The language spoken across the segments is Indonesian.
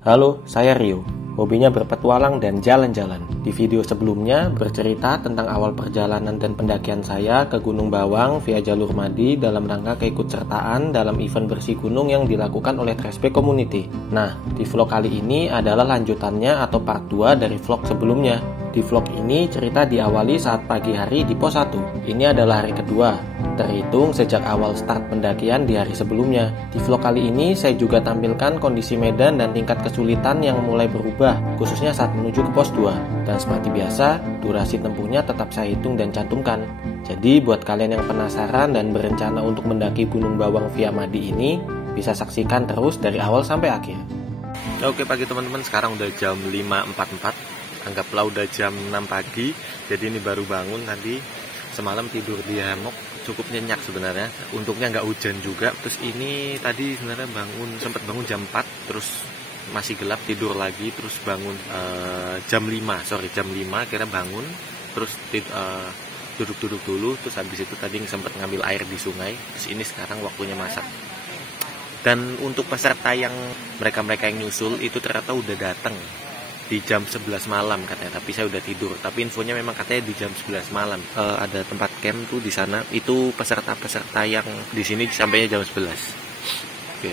Halo, saya Rio. Hobinya berpetualang dan jalan-jalan. Di video sebelumnya bercerita tentang awal perjalanan dan pendakian saya ke Gunung Bawang via jalur Madi dalam rangka keikutsertaan dalam event bersih gunung yang dilakukan oleh Trespe Community. Nah, di vlog kali ini adalah lanjutannya atau part 2 dari vlog sebelumnya. Di vlog ini cerita diawali saat pagi hari di pos 1. Ini adalah hari kedua, terhitung sejak awal start pendakian di hari sebelumnya. Di vlog kali ini saya juga tampilkan kondisi medan dan tingkat kesulitan yang mulai berubah, khususnya saat menuju ke pos 2. Dan seperti biasa, durasi tempuhnya tetap saya hitung dan cantumkan. Jadi buat kalian yang penasaran dan berencana untuk mendaki Gunung Bawang via Madi ini, bisa saksikan terus dari awal sampai akhir. Oke pagi teman-teman, sekarang udah jam 5.44. Anggaplah udah jam 6 pagi. Jadi ini baru bangun tadi. Semalam tidur di hammock, cukup nyenyak sebenarnya. Untungnya nggak hujan juga. Terus ini tadi sebenarnya sempat bangun jam 4. Terus masih gelap, tidur lagi. Terus bangun jam 5 kira bangun. Terus duduk-duduk dulu. Terus habis itu tadi sempat ngambil air di sungai. Terus ini sekarang waktunya masak. Dan untuk peserta yang mereka yang nyusul itu ternyata udah datang di jam 11 malam katanya, tapi saya udah tidur. Tapi infonya memang katanya di jam 11 malam. Ada tempat camp tuh di sana. Itu peserta-peserta yang di sini sampainya jam 11. Oke.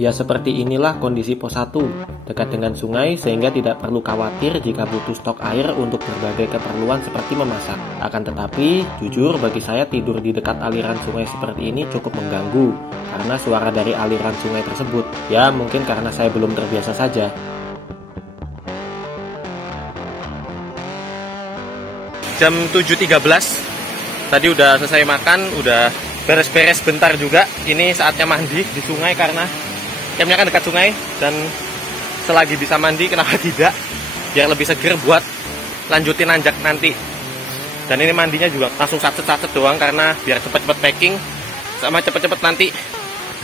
Ya seperti inilah kondisi pos 1, dekat dengan sungai sehingga tidak perlu khawatir jika butuh stok air untuk berbagai keperluan seperti memasak. Akan tetapi, jujur bagi saya tidur di dekat aliran sungai seperti ini cukup mengganggu, karena suara dari aliran sungai tersebut. Ya mungkin karena saya belum terbiasa saja. Jam 7.13, tadi udah selesai makan, udah beres-beres bentar juga. Ini saatnya mandi di sungai karena campnya kan dekat sungai, dan selagi bisa mandi kenapa tidak, biar lebih seger buat lanjutin nanjak nanti. Dan ini mandinya juga langsung sacet-sacet doang karena biar cepet-cepet packing sama cepet-cepet nanti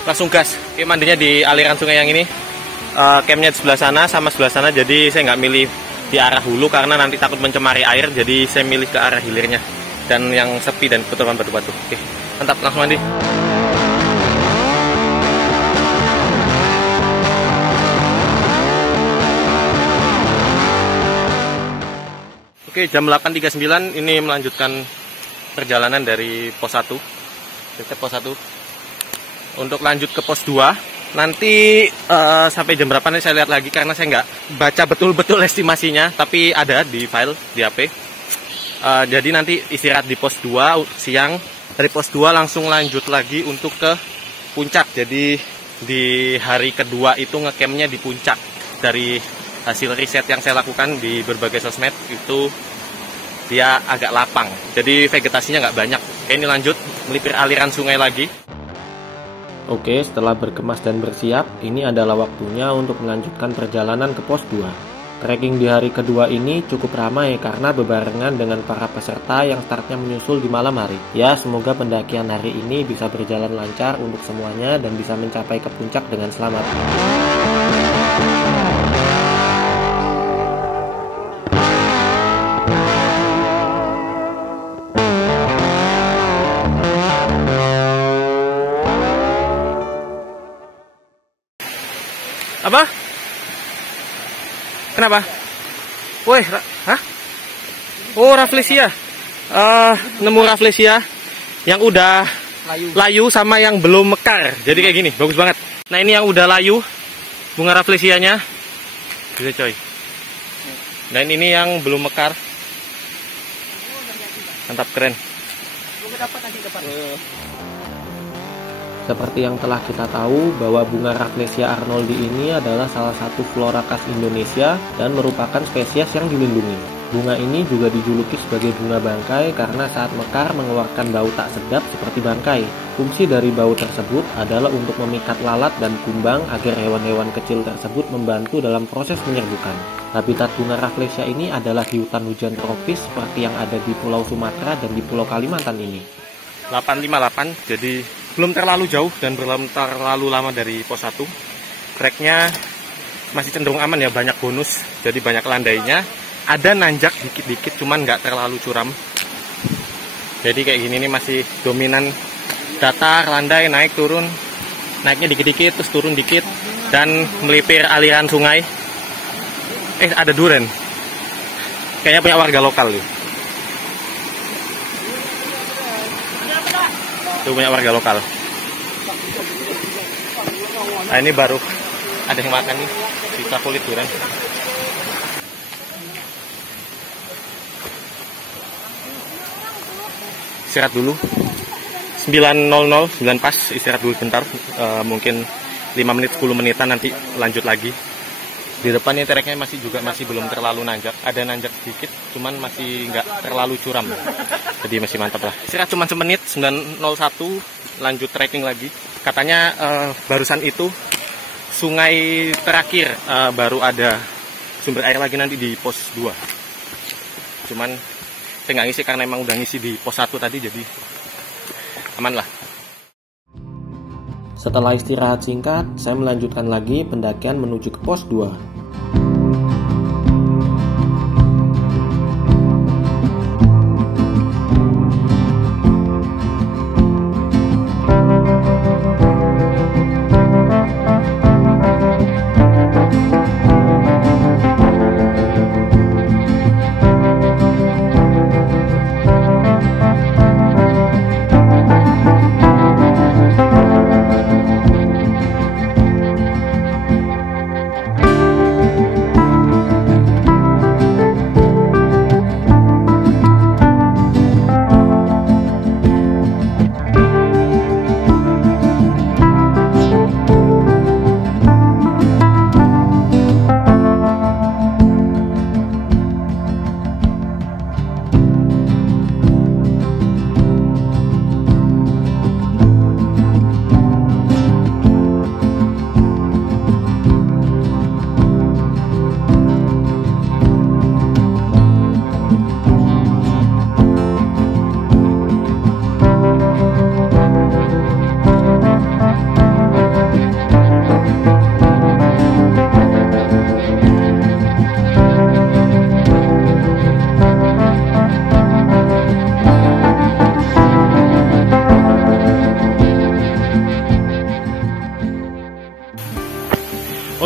langsung gas. Oke, mandinya di aliran sungai yang ini. Campnya di sebelah sana sama sebelah sana, jadi saya nggak milih di arah hulu karena nanti takut mencemari air, jadi saya milih ke arah hilirnya dan yang sepi dan potongan batu-batu. Oke, mantap, langsung mandi. Oke, jam 8.39 ini melanjutkan perjalanan dari pos 1. Pos 1. Untuk lanjut ke pos 2. Nanti sampai jam berapa nih saya lihat lagi karena saya nggak baca betul-betul estimasinya, tapi ada di file di HP. Jadi nanti istirahat di pos 2 siang. Dari pos 2 langsung lanjut lagi untuk ke puncak. Jadi di hari kedua itu ngecampnya di puncak. Dari hasil riset yang saya lakukan di berbagai sosmed itu dia agak lapang, jadi vegetasinya nggak banyak. Oke, ini lanjut melipir aliran sungai lagi. Oke, setelah berkemas dan bersiap, ini adalah waktunya untuk melanjutkan perjalanan ke pos 2. Trekking di hari kedua ini cukup ramai karena bebarengan dengan para peserta yang startnya menyusul di malam hari. Ya, semoga pendakian hari ini bisa berjalan lancar untuk semuanya dan bisa mencapai ke puncak dengan selamat. Apa? Kenapa? Woi, hah? Oh, Rafflesia. Nemu Rafflesia yang udah layu sama yang belum mekar. Jadi kayak gini, bagus banget. Nah, ini yang udah layu, bunga Rafflesianya. Bisa coy. Dan ini yang belum mekar. Mantap, keren. Seperti yang telah kita tahu bahwa bunga Rafflesia arnoldi ini adalah salah satu flora khas Indonesia dan merupakan spesies yang dilindungi. Bunga ini juga dijuluki sebagai bunga bangkai karena saat mekar mengeluarkan bau tak sedap seperti bangkai. Fungsi dari bau tersebut adalah untuk memikat lalat dan kumbang agar hewan-hewan kecil tersebut membantu dalam proses menyerbukan. Habitat bunga Rafflesia ini adalah di hutan hujan tropis seperti yang ada di Pulau Sumatera dan di Pulau Kalimantan ini. 858, jadi belum terlalu jauh dan belum terlalu lama dari pos 1. Treknya masih cenderung aman ya, banyak bonus, jadi banyak landainya. Ada nanjak dikit-dikit, cuman nggak terlalu curam. Jadi kayak gini nih masih dominan datar, landai, naik turun, naiknya dikit-dikit terus turun dikit dan melipir aliran sungai. Ada duren, kayaknya punya warga lokal nih. Itu punya warga lokal. Nah, ini baru ada yang makan nih, bisa kulit durian. Istirahat dulu. 9.00, 9 pas, istirahat dulu bentar. Mungkin 5 menit, 10 menitan nanti lanjut lagi. Di depannya treknya masih belum terlalu nanjak. Ada nanjak sedikit, cuman masih nggak terlalu curam. Jadi masih mantap lah. Istirahat cuma semenit, 9.01, lanjut trekking lagi. Katanya barusan itu sungai terakhir, baru ada sumber air lagi nanti di pos 2. Cuman saya nggak ngisi karena emang udah ngisi di pos 1 tadi, jadi aman lah. Setelah istirahat singkat, saya melanjutkan lagi pendakian menuju ke pos 2.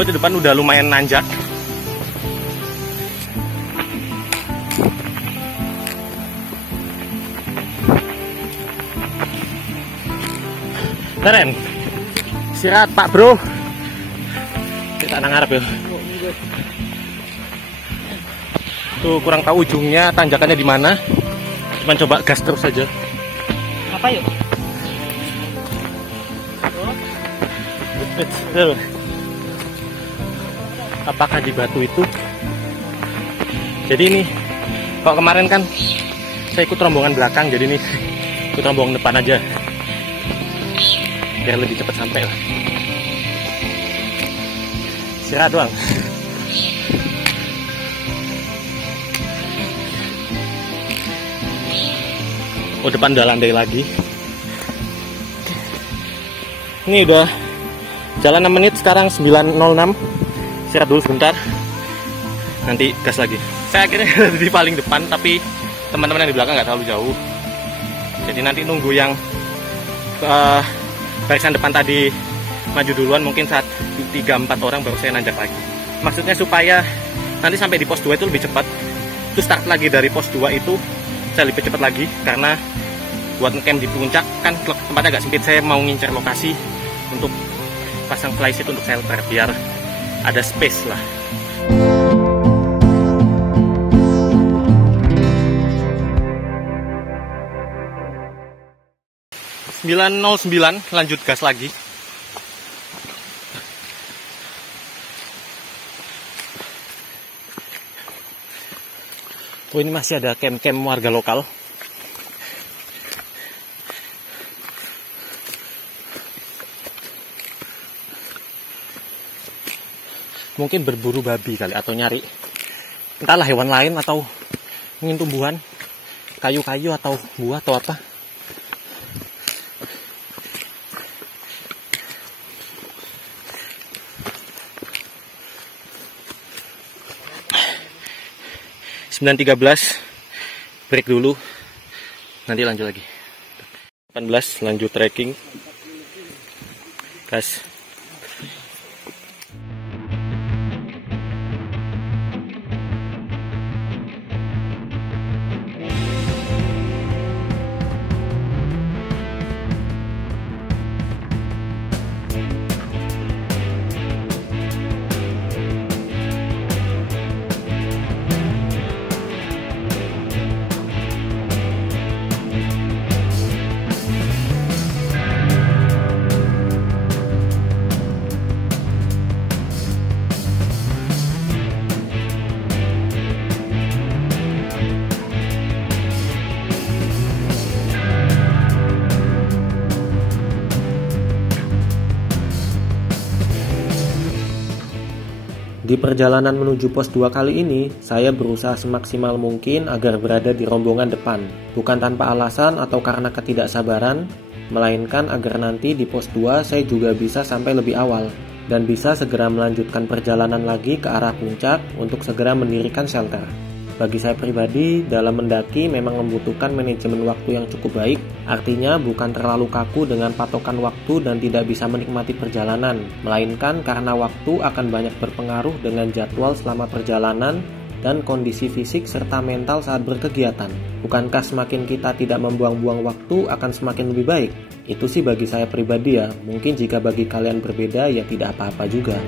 Oh, di depan udah lumayan nanjak. Keren. Istirahat Pak Bro. Kita nang ngarep ya. Tuh kurang tahu ujungnya tanjakannya di mana. Cuman coba gas terus saja. Apa yuk? Betul. Apakah di batu itu? Jadi ini, kalau kemarin kan saya ikut rombongan belakang, jadi ini ikut rombongan depan aja, biar lebih cepat sampai lah. Istirahat doang. Oh, depan udah landai lagi. Ini udah jalan 6 menit, sekarang 9.06. Istirahat dulu sebentar, nanti gas lagi. Saya akhirnya ada di paling depan, tapi teman-teman yang di belakang nggak terlalu jauh. Jadi nanti nunggu yang barisan depan tadi maju duluan, mungkin saat 3-4 orang baru saya nanjak lagi. Maksudnya supaya nanti sampai di pos 2 itu lebih cepat. Terus start lagi dari pos 2 itu saya lebih cepat lagi, karena buat ngecamp di puncak kan tempatnya agak sempit. Saya mau ngincar lokasi untuk pasang flysheet untuk shelter, biar ada space lah. (9.09) lanjut gas lagi. Oh, ini masih ada camp-camp warga lokal. Mungkin berburu babi kali, atau nyari entahlah hewan lain, atau mungkin tumbuhan, kayu-kayu atau buah atau apa. (9.13) break dulu, nanti lanjut lagi. 18 lanjut trekking gas. Di perjalanan menuju pos 2 kali ini, saya berusaha semaksimal mungkin agar berada di rombongan depan. Bukan tanpa alasan atau karena ketidaksabaran, melainkan agar nanti di pos 2 saya juga bisa sampai lebih awal dan bisa segera melanjutkan perjalanan lagi ke arah puncak untuk segera mendirikan shelter. Bagi saya pribadi, dalam mendaki memang membutuhkan manajemen waktu yang cukup baik, artinya bukan terlalu kaku dengan patokan waktu dan tidak bisa menikmati perjalanan, melainkan karena waktu akan banyak berpengaruh dengan jadwal selama perjalanan dan kondisi fisik serta mental saat berkegiatan. Bukankah semakin kita tidak membuang-buang waktu akan semakin lebih baik? Itu sih bagi saya pribadi ya, mungkin jika bagi kalian berbeda ya tidak apa-apa juga.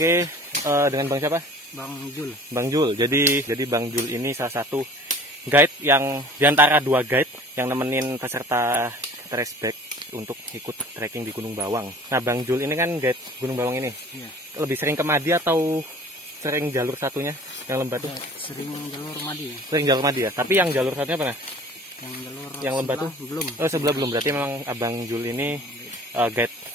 Oke, dengan Bang siapa? Bang Jul. Bang Jul. Jadi Bang Jul ini salah satu guide yang diantara 2 guide yang nemenin peserta traceback untuk ikut trekking di Gunung Bawang. Nah, Bang Jul ini kan guide Gunung Bawang ini. Iya. Lebih sering ke Madi atau sering jalur satunya yang Lembatu? Sering jalur Madi. Sering jalur Madi ya. Tapi yang jalur satunya mana? Yang jalur yang Lembatu belum. Oh, sebelah belum. Berarti memang Abang Jul ini guide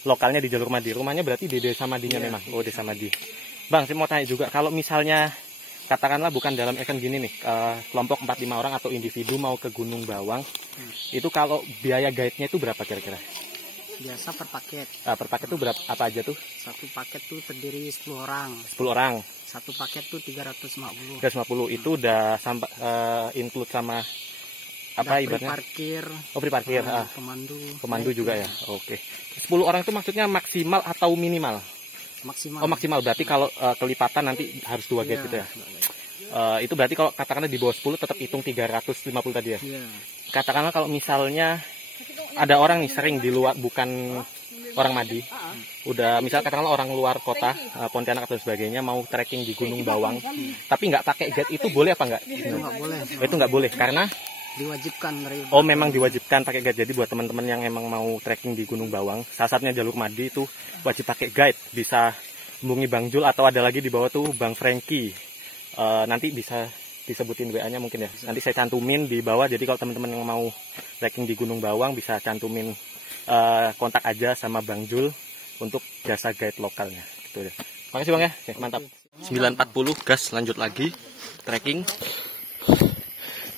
lokalnya di jalur Madi. Rumahnya berarti di Desa Madinya memang. Oh, Desa Madi. Bang, saya mau tanya juga, kalau misalnya katakanlah bukan dalam event gini nih, kelompok 4-5 orang atau individu mau ke Gunung Bawang, itu kalau biaya guide-nya itu berapa kira-kira? Biasa per paket. Per paket itu berapa, apa aja tuh? Satu paket tuh terdiri 10 orang. 10 orang. Satu paket tuh 350. 350 itu udah include sama apa ibaratnya? Parkir. Oh, free parkir. Pemandu juga ya. Oke. 10 orang itu maksudnya maksimal atau minimal? Maksimal. Oh, maksimal. Berarti kalau kelipatan nanti harus 2 guide gitu ya. Itu berarti kalau katakanlah di bawah 10 tetap hitung 350 tadi ya. Iya. Katakanlah kalau misalnya ada orang nih sering di luar, bukan orang Madi. Udah misal katakanlah orang luar kota, Pontianak atau sebagainya mau trekking di Gunung Bawang, tapi nggak pakai guide, itu boleh apa nggak? Itu nggak boleh. Itu nggak boleh karena diwajibkan dari. Oh, memang diwajibkan pakai guide. Jadi buat teman-teman yang emang mau trekking di Gunung Bawang, salah satunya jalur Madi itu wajib pakai guide. Bisa hubungi Bang Jul atau ada lagi di bawah tuh Bang Franky. Nanti bisa disebutin WA-nya mungkin ya. Nanti saya cantumin di bawah. Jadi kalau teman-teman yang mau trekking di Gunung Bawang bisa cantumin kontak aja sama Bang Jul untuk jasa guide lokalnya. Gitu ya. Makasih Bang ya. Oke, mantap. 9.40 gas lanjut lagi trekking.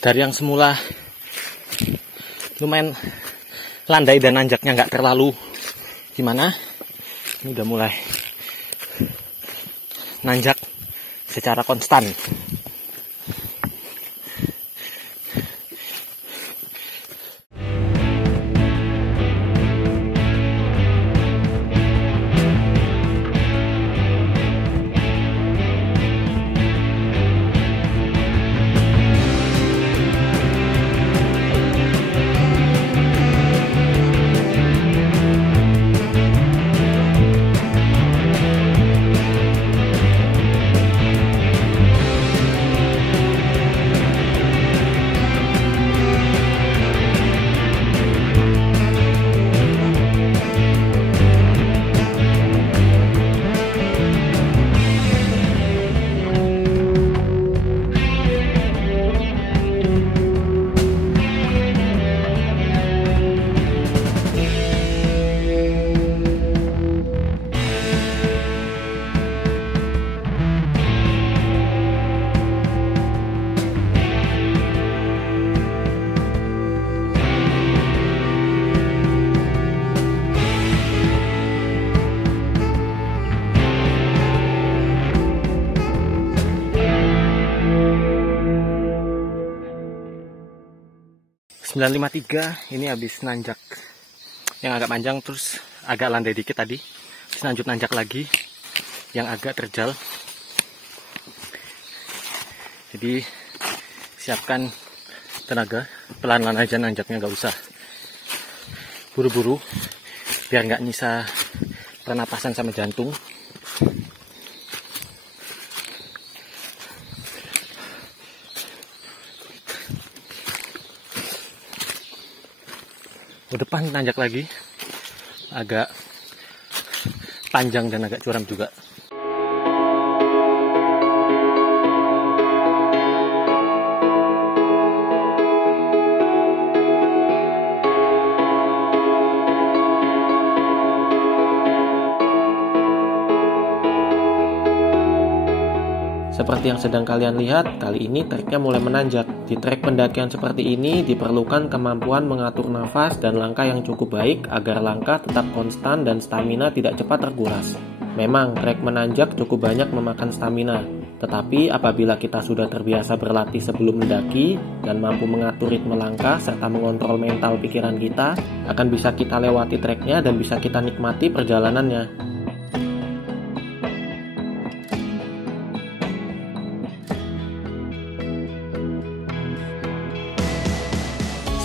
Dari yang semula lumayan landai dan nanjaknya nggak terlalu gimana, ini udah mulai nanjak secara konstan. 953 ini habis nanjak yang agak panjang, terus agak landai dikit tadi, terus lanjut nanjak lagi yang agak terjal. Jadi siapkan tenaga, pelan-pelan aja nanjaknya, nggak usah buru-buru biar nggak nyisa pernapasan sama jantung. Ke depan nanjak lagi, agak panjang dan agak curam juga. Seperti yang sedang kalian lihat, kali ini treknya mulai menanjak. Di trek pendakian seperti ini diperlukan kemampuan mengatur nafas dan langkah yang cukup baik agar langkah tetap konstan dan stamina tidak cepat terkuras. Memang trek menanjak cukup banyak memakan stamina, tetapi apabila kita sudah terbiasa berlatih sebelum mendaki dan mampu mengatur ritme langkah serta mengontrol mental pikiran kita, akan bisa kita lewati treknya dan bisa kita nikmati perjalanannya.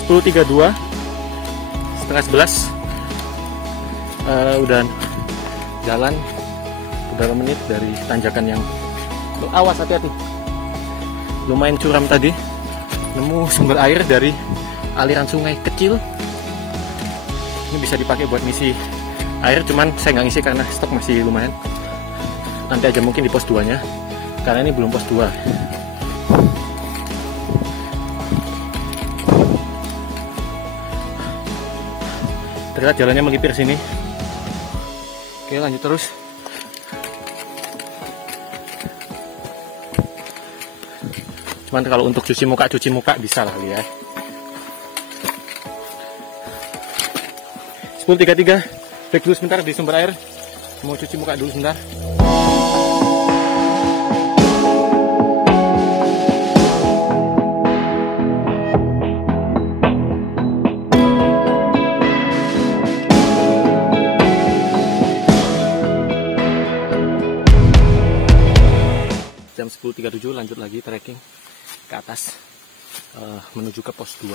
10.32, setengah 11, udah jalan beberapa menit dari tanjakan yang awas, hati-hati, lumayan curam tadi. Nemu sumber air dari aliran sungai kecil, ini bisa dipakai buat ngisi air, cuman saya nggak ngisi karena stok masih lumayan. Nanti aja mungkin di pos 2 nya, karena ini belum pos 2. Terlihat jalannya melipir sini. Oke, lanjut terus. Cuman kalau untuk cuci muka bisa lah ya. 10.33, break dulu sebentar di sumber air. Mau cuci muka dulu sebentar. Jam 10.37 lanjut lagi trekking ke atas menuju ke pos 2.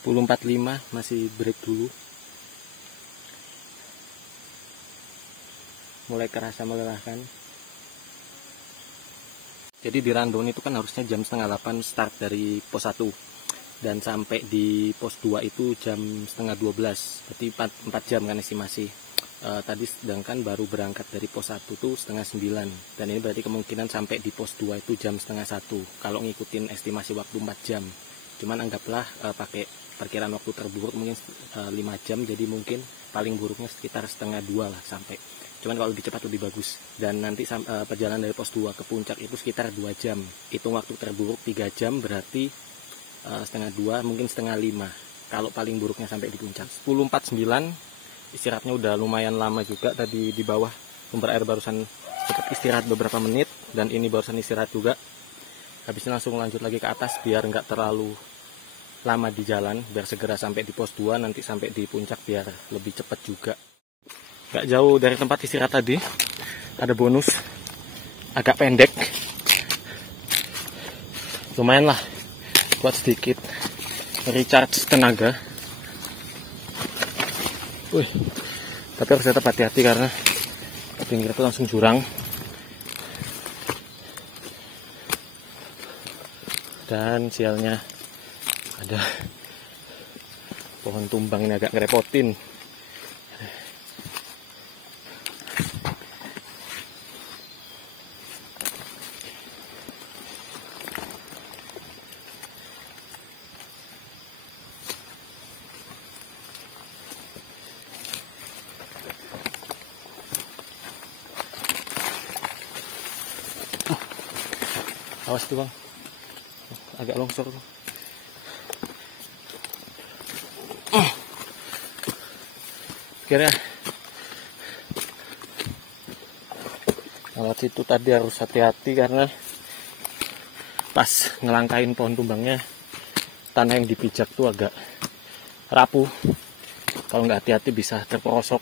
Sepuluh 45 masih break dulu. Mulai kerasa melelahkan. Jadi di Randon itu kan harusnya jam setengah 8 start dari pos 1 dan sampai di pos 2 itu jam setengah 12, berarti 4 jam kan estimasi. Tadi sedangkan baru berangkat dari pos 1 tuh setengah 9, dan ini berarti kemungkinan sampai di pos 2 itu jam setengah 1 kalau ngikutin estimasi waktu 4 jam. Cuman anggaplah pakai perkiraan waktu terburuk mungkin 5 jam, jadi mungkin paling buruknya sekitar setengah 2 lah sampai. Cuman kalau lebih cepat lebih bagus. Dan nanti perjalanan dari pos 2 ke puncak itu sekitar 2 jam. Hitung waktu terburuk 3 jam, berarti setengah 2 mungkin setengah 5 kalau paling buruknya sampai di puncak. 10.49, istirahatnya udah lumayan lama juga. Tadi di bawah sumber air barusan sempat istirahat beberapa menit, dan ini barusan istirahat juga. Habisnya langsung lanjut lagi ke atas biar nggak terlalu lama di jalan, biar segera sampai di pos 2, nanti sampai di puncak biar lebih cepat juga. Gak jauh dari tempat istirahat tadi ada bonus agak pendek, lumayan lah buat sedikit recharge tenaga. Tapi harus tetap hati-hati karena pinggir itu langsung jurang dan sialnya ada pohon tumbang, ini agak ngerepotin. Awas tuh bang, agak longsor tuh. Kira lewat situ tadi harus hati-hati karena pas ngelangkain pohon tumbangnya tanah yang dipijak tuh agak rapuh. Kalau nggak hati-hati bisa terperosok.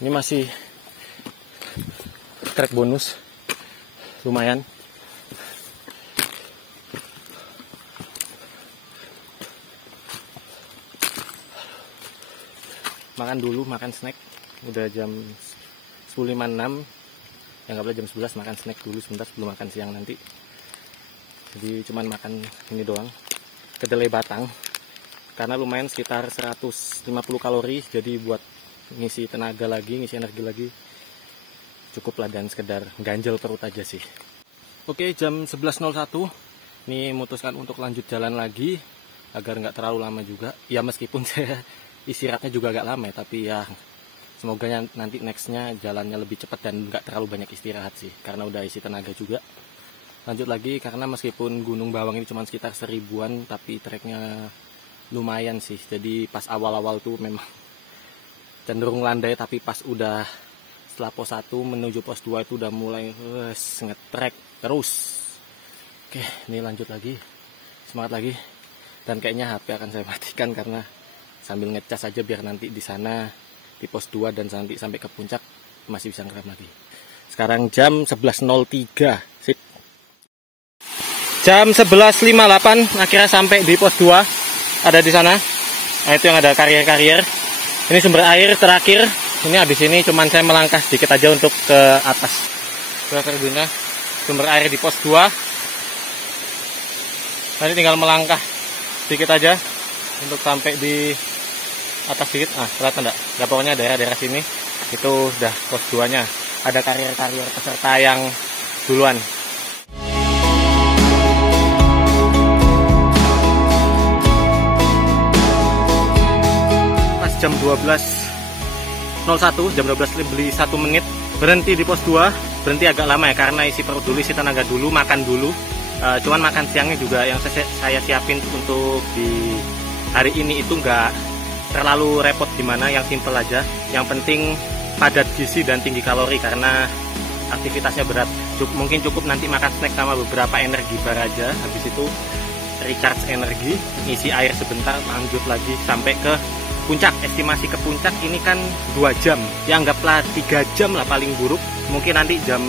Ini masih trek bonus, lumayan. Makan dulu, makan snack. Udah jam 10.56. Anggaplah jam 11 makan snack dulu sebentar sebelum makan siang nanti. Jadi cuman makan ini doang. Kedelai batang. Karena lumayan sekitar 150 kalori. Jadi buat ngisi tenaga lagi, ngisi energi lagi cukup lah, dan sekedar ganjel perut aja sih. Oke, jam 11.01. Ini memutuskan untuk lanjut jalan lagi agar nggak terlalu lama juga. Ya meskipun saya istirahatnya juga agak lama ya, tapi ya semoga nanti nextnya jalannya lebih cepat dan nggak terlalu banyak istirahat sih, karena udah isi tenaga juga. Lanjut lagi karena meskipun Gunung Bawang ini cuma sekitar 1000-an, tapi treknya lumayan sih. Jadi pas awal-awal tuh memang cenderung landai, tapi pas udah setelah pos 1 menuju pos 2 itu udah mulai ngetrek terus. Oke, ini lanjut lagi, semangat lagi. Dan kayaknya HP akan saya matikan karena sambil ngecas aja biar nanti di sana di pos 2 dan nanti sampai ke puncak masih bisa ngerekam lagi. Sekarang jam 11.03. Sip. Jam 11.58 akhirnya sampai di pos 2. Ada di sana. Nah, itu yang ada karier-karier. Ini sumber air terakhir. Ini habis ini cuman saya melangkah sedikit aja untuk ke atas. Ke Karbina. Sumber air di pos 2. Nanti tinggal melangkah sedikit aja untuk sampai di atas sedikit. Kelihatan enggak? Ya, pokoknya daerah-daerah sini itu udah pos 2-nya. Ada karier-karier peserta yang duluan. Pas jam 12.01, jam 12 beli 1 menit, berhenti di pos 2. Berhenti agak lama ya, karena isi perut dulu, isi tenaga dulu, makan dulu. Cuman makan siangnya juga yang saya siapin untuk di hari ini itu nggak terlalu repot, gimana, yang simple aja. Yang penting padat gizi dan tinggi kalori karena aktivitasnya berat. Mungkin cukup nanti makan snack sama beberapa energi bar aja. Habis itu recharge energi, ngisi air sebentar, lanjut lagi sampai ke puncak. Estimasi ke puncak ini kan 2 jam. Ya anggaplah 3 jam lah paling buruk. Mungkin nanti jam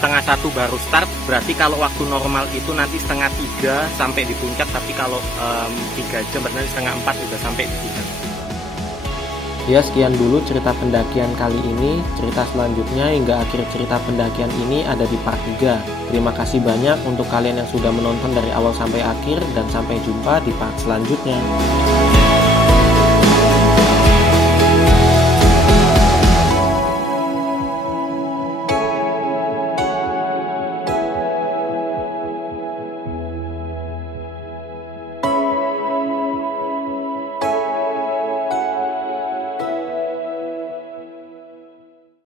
12:30 baru start. Berarti kalau waktu normal itu nanti 2:30 sampai di puncak. Tapi kalau 3 jam berarti 3:30 udah sampai di puncak. Ya, sekian dulu cerita pendakian kali ini. Cerita selanjutnya hingga akhir cerita pendakian ini ada di part 3. Terima kasih banyak untuk kalian yang sudah menonton dari awal sampai akhir, dan sampai jumpa di part selanjutnya.